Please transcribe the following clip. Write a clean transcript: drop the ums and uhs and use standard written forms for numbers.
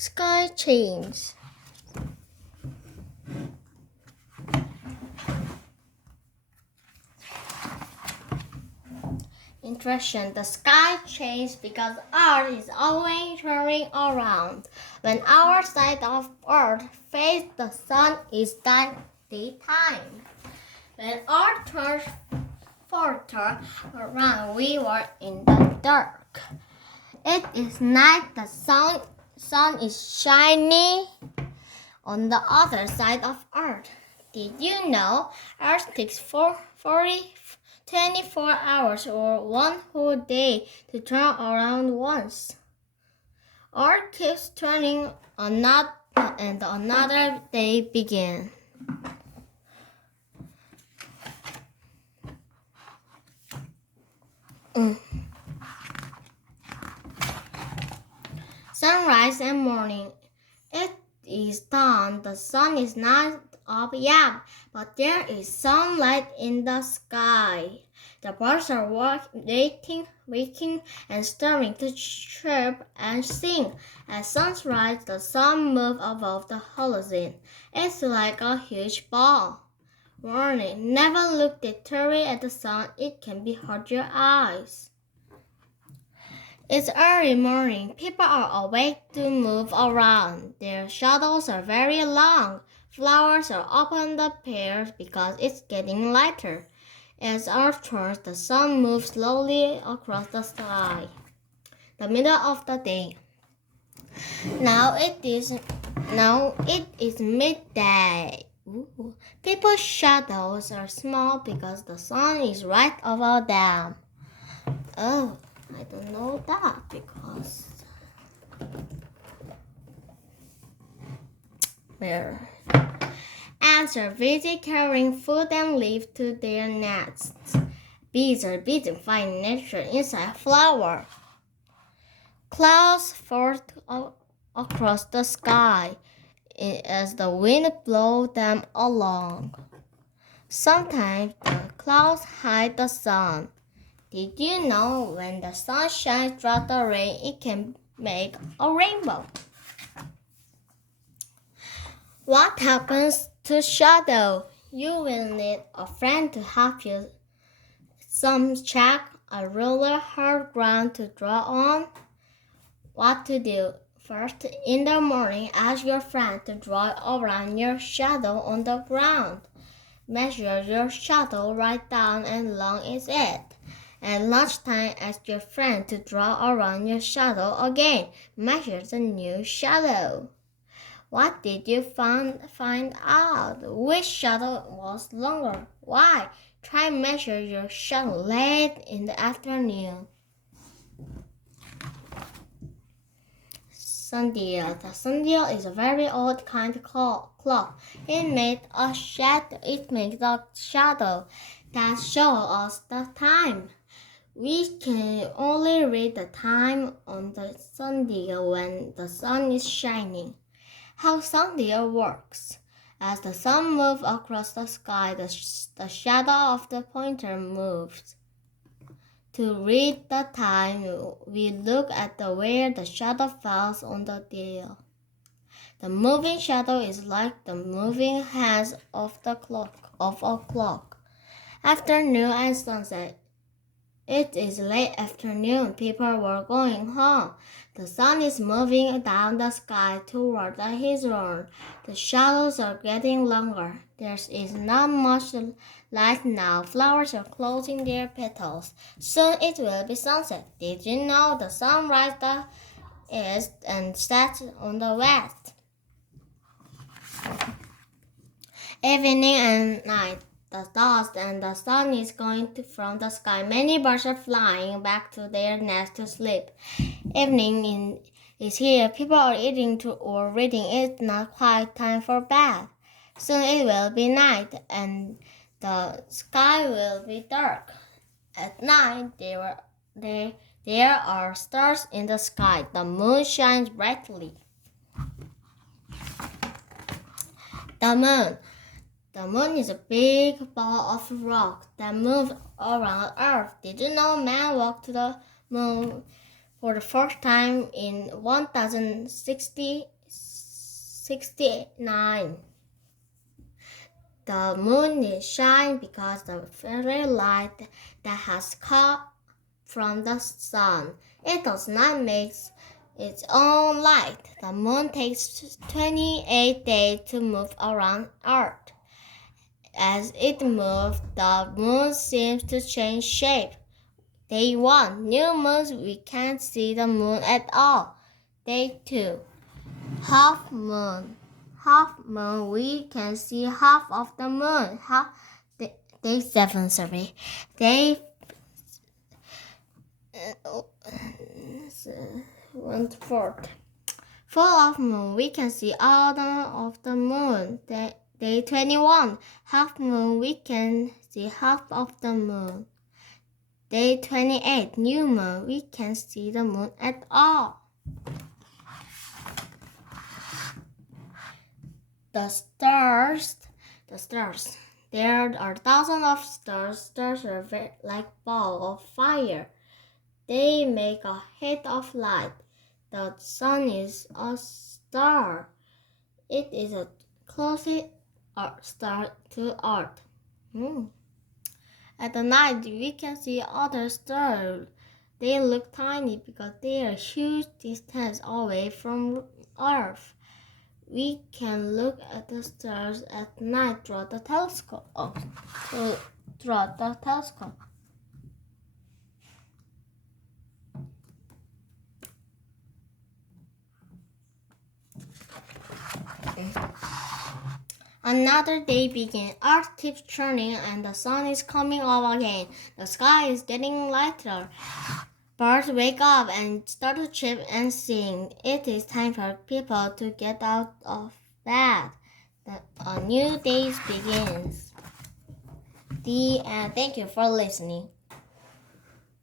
Sky changes. Interesting. The sky changes because Earth is always turning around. When our side of Earth faces the sun, it's daytime. When Earth turns further around, we were in the dark. It is night. The sun is shining on the other side of Earth. Did you know Earth takes 24 hours or one whole day to turn around once? Earth keeps turning and another day begins. Sunrise and morning. It is dawn. The sun is not up yet, but there is sunlight in the sky. The birds are waking, and starting to chirp and sing. At sunrise, the sun moves above the horizon. It's like a huge ball. Warning: never look directly at the sun. It can hurt your eyes. It's early morning. People are awake to move around. Their shadows are very long. Flowers are open the pears because it's getting lighter. As Earth turns, the sun moves slowly across the sky. The middle of the day. Now it is midday. Ooh. People's shadows are small because the sun is right over them. Oh, I don't know that because where ants are busy carrying food and leaves to their nests. Bees are busy finding nectar inside flower. Clouds fall across the sky as the wind blows them along. Sometimes the clouds hide the sun. Did you know when the sun shines through the rain, it can make a rainbow? What happens to shadow? You will need a friend to help you. Some chalk, a ruler, hard ground to draw on. What to do? First, in the morning, ask your friend to draw around your shadow on the ground. Measure your shadow, write down and long is it. At lunchtime, ask your friend to draw around your shadow again. Measure the new shadow. What did you find out? Which shadow was longer? Why? Try measure your shadow late in the afternoon. Sundial. The sundial is a very old kind of clock. It makes a shadow that shows us the time. We can only read the time on the sundial when the sun is shining. How sundial works. As the sun moves across the sky, the shadow of the pointer moves. To read the time, we look at where the shadow falls on the dial. The moving shadow is like the moving hands of a clock. Afternoon and sunset. It is late afternoon. People were going home. The sun is moving down the sky toward the horizon. The shadows are getting longer. There is not much light now. Flowers are closing their petals. Soon it will be sunset. Did you know the sun rises the east and sets on the west? Evening and night. The dust and the sun is going from the sky. Many birds are flying back to their nests to sleep. Evening is here. People are eating or reading. It's not quite time for bed. Soon it will be night and the sky will be dark. At night there are stars in the sky. The moon shines brightly. The moon is a big ball of rock that moves around Earth. Did you know man walked to the moon For the first time in 1069, the moon is shining because the very light that has come from the sun. It does not make its own light. The moon takes 28 days to move around Earth. As it moves, the moon seems to change shape. Day 1, new moons, we can't see the moon at all. Day 2, half moon. Half moon, we can see half of the moon. Day 7, sorry. Day 1/4. Full of moon, we can see all of the moon. Day 21, half moon, we can see half of the moon. Day 28, new moon, we can't see the moon at all. The stars. There are thousands of stars. Stars are like balls of fire. They make a head of light. The sun is a star. It is a closest star to Earth. At the night, we can see other stars. They look tiny because they are huge distance away from Earth. We can look at the stars at night through the telescope. Another day begins. Earth keeps turning and the sun is coming up again. The sky is getting lighter. Birds wake up and start to chirp and sing. It is time for people to get out of bed. A new day begins. The end. Thank you for listening.